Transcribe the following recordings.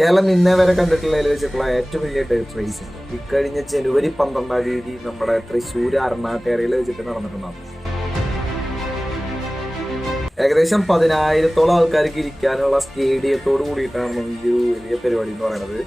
കേരളം ഇന്നേ വരെ കണ്ടിട്ടുള്ളതിൽ വെച്ചിട്ടുള്ള ഏറ്റവും വലിയ ഡേർട്ട് റേസിംഗ് ഇക്കഴിഞ്ഞ ജനുവരി 12-ാം തീയതി നമ്മുടെ തൃശ്ശൂർ അരണാട്ടേരയിൽ വെച്ചിട്ട് നടന്നിട്ടുണ്ടാകും. ഏകദേശം 10,000-ഓളം ആൾക്കാർക്ക് ഇരിക്കാനുള്ള സ്റ്റേഡിയത്തോട് കൂടിയിട്ടാണ് ഈ ഒരു വലിയ പരിപാടി എന്ന് പറയുന്നത്.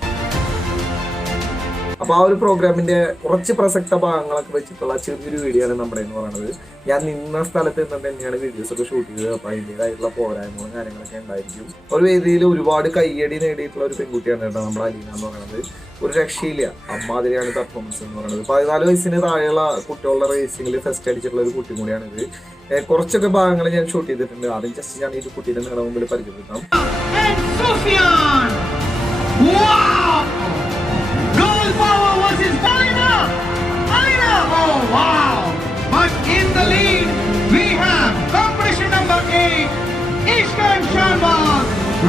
അപ്പൊ ആ ഒരു പ്രോഗ്രാമിന്റെ കുറച്ച് പ്രസക്ത ഭാഗങ്ങളൊക്കെ വെച്ചിട്ടുള്ള ചെറിയൊരു വീഡിയോ ആണ് നമ്മുടെ എന്ന് പറയുന്നത്. ഞാൻ നിന്ന സ്ഥലത്ത് നിന്നിട്ട് തന്നെയാണ് വീഡിയോസ് ഒക്കെ ഷൂട്ട് ചെയ്തത്. അപ്പൊ അതിൻ്റെതായിട്ടുള്ള പോരായ്മകളും കാര്യങ്ങളൊക്കെ ഉണ്ടായിരിക്കും. ഒരു വേദിയിൽ ഒരുപാട് കയ്യടി നേടിയിട്ടുള്ള ഒരു പെൺകുട്ടിയാണ് കേട്ടോ നമ്മുടെ അലീന എന്ന് പറയുന്നത്. ഒരു രക്ഷയില്ല, അമ്മാതിരിയാണ് പെർഫോമൻസ് എന്ന് പറയുന്നത്. 14 വയസ്സിന് താഴെയുള്ള കുട്ടികളുടെ റേസിംഗിൽ ഫസ്റ്റ് അടിച്ചിട്ടുള്ള ഒരു കുട്ടി കൂടിയാണിത്. കുറച്ചൊക്കെ ഭാഗങ്ങൾ ഞാൻ ഷൂട്ട് ചെയ്തിട്ടുണ്ട്. ആദ്യം ജസ്റ്റ് ഞാൻ ഈ ഒരു കുട്ടീനെ നിങ്ങളുടെ മുമ്പിൽ പരിചയപ്പെടുത്താം. Power was his Alina! Oh wow! But in the lead, we have competition number 8, Ishkan Sharma,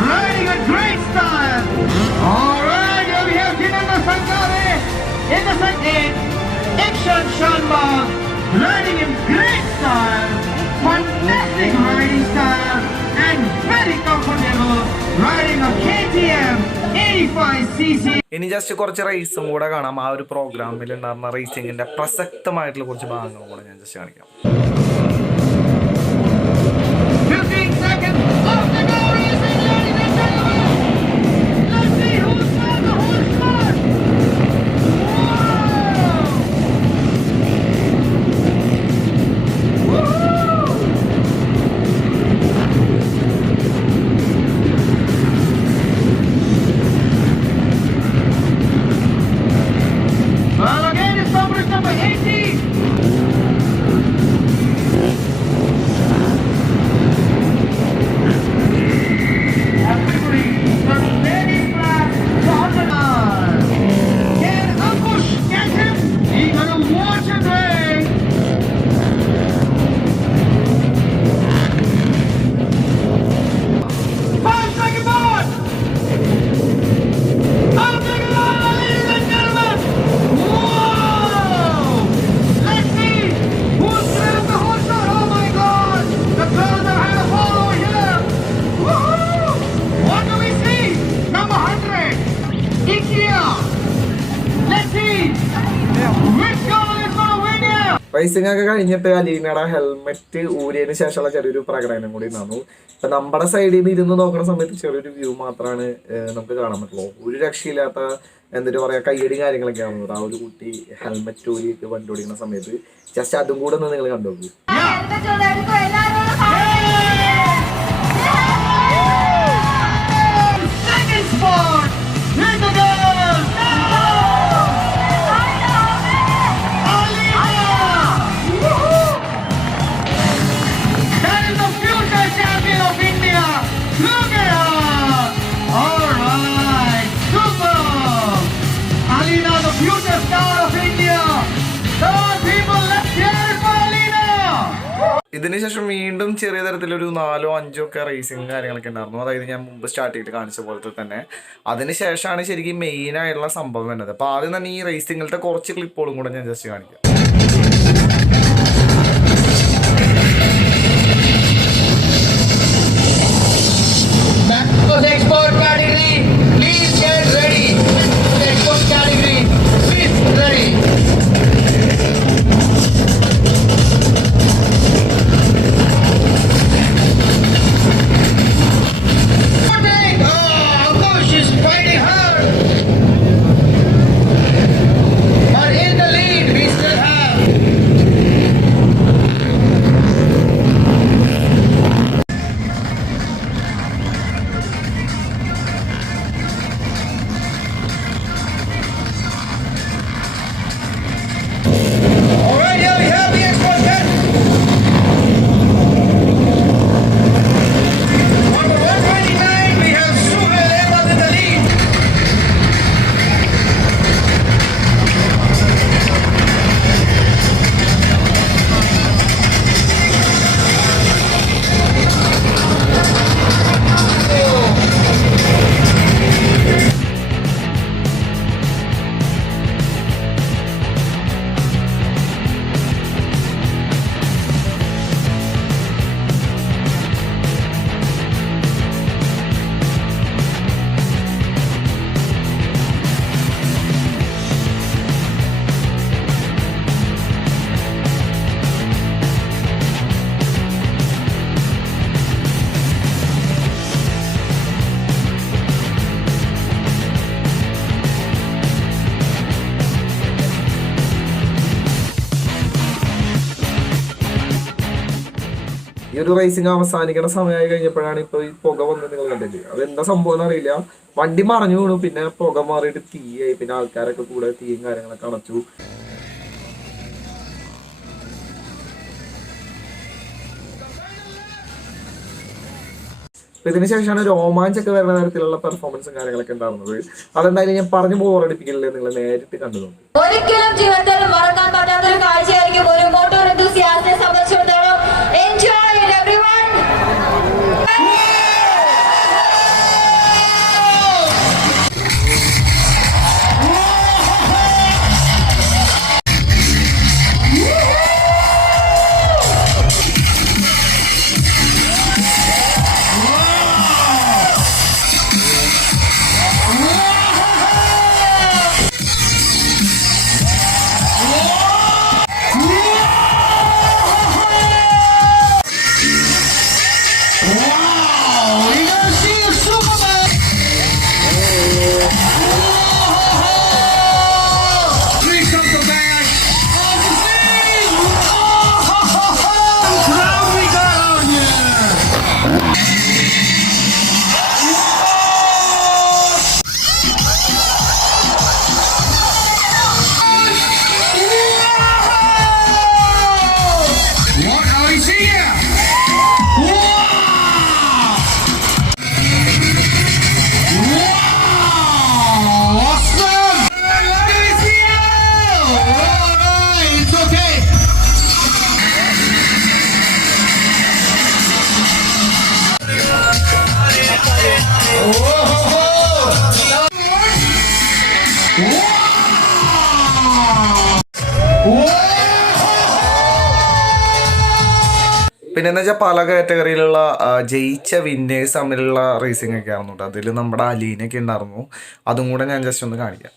riding a great style. Alright, here we have Kinanda Sankare in the set 8, Ishkan Sharma, riding in great style, fantastic riding style, and very comfortable, riding a KTM 85cc. ഇനി ജസ്റ്റ് കുറച്ച് റേസും കൂടെ കാണാം. ആ ഒരു പ്രോഗ്രാമിൽ ഉണ്ടായിരുന്ന റേസിംഗിന്റെ പ്രസക്തമായിട്ടുള്ള കുറച്ച് ഭാഗങ്ങളും കൂടെ ഞാൻ ജസ്റ്റ് കാണിക്കാം. റേസിംഗ് ഒക്കെ കഴിഞ്ഞിട്ട് അലീനയുടെ ഹെൽമെറ്റ് ഊരിയതിന് ശേഷമുള്ള ചെറിയൊരു പ്രകടനം കൂടി നടന്നു. ഇപ്പൊ നമ്മുടെ സൈഡിൽ നിന്ന് ഇരുന്ന് നോക്കുന്ന സമയത്ത് ചെറിയൊരു വ്യൂ മാത്രമാണ് നമുക്ക് കാണാൻ പറ്റുള്ളൂ. ഒരു രക്ഷയില്ലാത്ത എന്താ പറയാ കയ്യടി കാര്യങ്ങളൊക്കെ ആവുന്നത്. ആ ഒരു കുട്ടി ഹെൽമെറ്റ് ഊരിയിട്ട് വണ്ടി ഓടിക്കുന്ന സമയത്ത് ജസ്റ്റ് അതും കൂടെ ഒന്ന് നിങ്ങൾ കണ്ടുനോക്കൂ. ഇതിനുശേഷം വീണ്ടും ചെറിയ തരത്തിലൊരു 4-5 ഒക്കെ റേസിംഗ് കാര്യങ്ങളൊക്കെ ഉണ്ടായിരുന്നു. അതായത് ഞാൻ മുമ്പ് സ്റ്റാർട്ട് ചെയ്തിട്ട് കാണിച്ച പോലത്തെ തന്നെ. അതിനുശേഷമാണ് ശരിക്കും മെയിൻ ആയിട്ടുള്ള സംഭവം വരുന്നത്. അപ്പോൾ ആദ്യം തന്നെ ഈ റേസിംഗിലത്തെ കുറച്ച് ക്ലിപ്പുകളും കൂടെ ഞാൻ ജസ്റ്റ് കാണിക്കാം. ഒരു റേസിംഗ് അവസാനിക്കുന്ന സമയമായി കഴിഞ്ഞപ്പോഴാണ് ഇപ്പൊ ഈ പുക വന്നത് നിങ്ങൾ കണ്ടില്ലേ. അതെന്താ സംഭവം എന്നറിയില്ല. വണ്ടി മറിഞ്ഞു വീണു, പിന്നെ പുക മാറിയിട്ട് തീയായി, പിന്നെ ആൾക്കാരൊക്കെ കൂടെ തീയും കാര്യങ്ങളൊക്കെ അണച്ചു. ഇതിന് ശേഷമാണ് രോമാഞ്ചൊക്കെ വരുന്ന തരത്തിലുള്ള പെർഫോമൻസും കാര്യങ്ങളൊക്കെ ഉണ്ടാവുന്നത്. അതെന്തായാലും ഞാൻ പറഞ്ഞു ബോറടിപ്പിക്കില്ലേ, നിങ്ങൾ നേരിട്ട് കണ്ടു നോക്കും. ഒരിക്കലും ജീവിതത്തിൽ മറക്കാൻ പറ്റാത്തൊരു കാഴ്ചയായിരിക്കും ഒരു മോട്ടോർ എന്തൂസിയാസ്റ്റിനെ സംബന്ധിച്ചിടത്തോളം. Enjoy it everyone. പിന്നെന്ന് വെച്ചാൽ പല കാറ്റഗറിയിലുള്ള ജയിച്ച വിന്നേഴ്സ് തമ്മിലുള്ള റേസിംഗ് ഒക്കെ ആയിരുന്നു. അതിൽ നമ്മുടെ അലീനൊക്കെ ഉണ്ടായിരുന്നു. അതും കൂടെ ഞാൻ ജസ്റ്റ് ഒന്ന് കാണിക്കാം.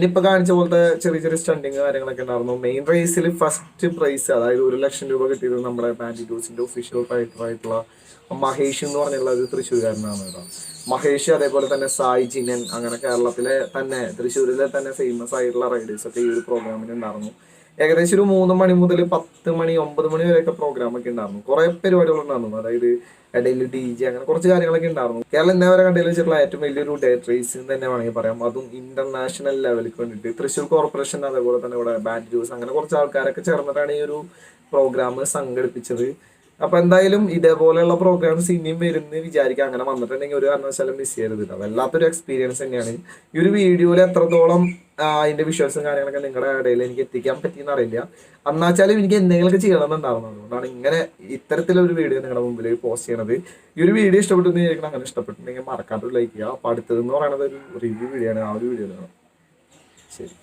പിന്നെ ഇപ്പൊ കാണിച്ച പോലത്തെ ചെറിയ ചെറിയ സ്റ്റണ്ടിങ് കാര്യങ്ങളൊക്കെ ഉണ്ടായിരുന്നു. മെയിൻ റേസിൽ ഫസ്റ്റ് പ്രൈസ്, അതായത് 1,00,000 രൂപ കിട്ടിയത് നമ്മുടെ ബാൻഡിറ്റൂസിന്റെ ഒഫീഷ്യൽ ഫൈറ്റർ ആയിട്ടുള്ള മഹേഷ് എന്ന് പറഞ്ഞുള്ള ഒരു തൃശ്ശൂർകാരനാണ് കേട്ടോ. മഹേഷ്, അതേപോലെ തന്നെ സായി ജിനൻ, അങ്ങനെ കേരളത്തിലെ തന്നെ തൃശ്ശൂരിലെ തന്നെ ഫേമസ് ആയിട്ടുള്ള റൈഡേഴ്സ് ഒക്കെ ഈ ഒരു പ്രോഗ്രാമിന് ഉണ്ടായിരുന്നു. ഏകദേശം ഒരു 3 മണി മുതൽ 10 മണി 9 മണി വരെയൊക്കെ പ്രോഗ്രാം ഒക്കെ ഉണ്ടായിരുന്നു. കുറെ പരിപാടികൾ ഉണ്ടായിരുന്നു. അതായത് ഇടയിൽ DJ, അങ്ങനെ കുറച്ച് കാര്യങ്ങളൊക്കെ ഉണ്ടായിരുന്നു. കേരളം ഇന്നേ വരെ കണ്ടതിൽ വെച്ചിട്ടുള്ള ഏറ്റവും വലിയൊരു ഡേറ്റ് റേസ് തന്നെ വേണമെങ്കിൽ പറയാം. അതും ഇന്റർനാഷണൽ ലെവലിലേക്ക് വേണ്ടിയിട്ട് തൃശ്ശൂർ കോർപ്പറേഷൻ, അതേപോലെ തന്നെ ഇവിടെ ബാൻഡിറ്റൂസ്, അങ്ങനെ കുറച്ച് ആൾക്കാരൊക്കെ ചേർന്നിട്ടാണ് ഈ ഒരു പ്രോഗ്രാം സംഘടിപ്പിച്ചത്. അപ്പൊ എന്തായാലും ഇതേപോലെയുള്ള പ്രോഗ്രാംസ് ഇനിയും വരുന്ന വിചാരിക്കാം. അങ്ങനെ വന്നിട്ടുണ്ടെങ്കിൽ ഒരു കാരണവശാലും മിസ് ചെയ്യരുത്. വല്ലാത്തൊരു എക്സ്പീരിയൻസ് തന്നെയാണ്. ഈ ഒരു വീഡിയോയിൽ എത്രത്തോളം അതിന്റെ വിഷ്വൽസും കാര്യങ്ങളൊക്കെ നിങ്ങളുടെ ഇടയിൽ എനിക്ക് എത്തിക്കാൻ പറ്റിയെന്ന് അറിയില്ല. എന്നാച്ചാലും എനിക്ക് എന്തെങ്കിലുമൊക്കെ ചെയ്യണമെന്നുണ്ടായിരുന്നു. അതുകൊണ്ടാണ് ഇങ്ങനെ ഇത്തരത്തിലൊരു വീഡിയോ നിങ്ങളുടെ മുമ്പിൽ പോസ്റ്റ് ചെയ്യണത്. ഈ ഒരു വീഡിയോ ഇഷ്ടപ്പെട്ടെന്ന് വിചാരിക്കണം. അങ്ങനെ ഇഷ്ടപ്പെട്ടിട്ടുണ്ടെങ്കിൽ മറക്കാണ്ട് ലൈക്ക് ചെയ്യുക. അപ്പൊ അടുത്തതെന്ന് പറയുന്നത് ഒരു റിവ്യൂ വീഡിയോ ആണ്. ആ ഒരു വീഡിയോ കാണാം. ശരി.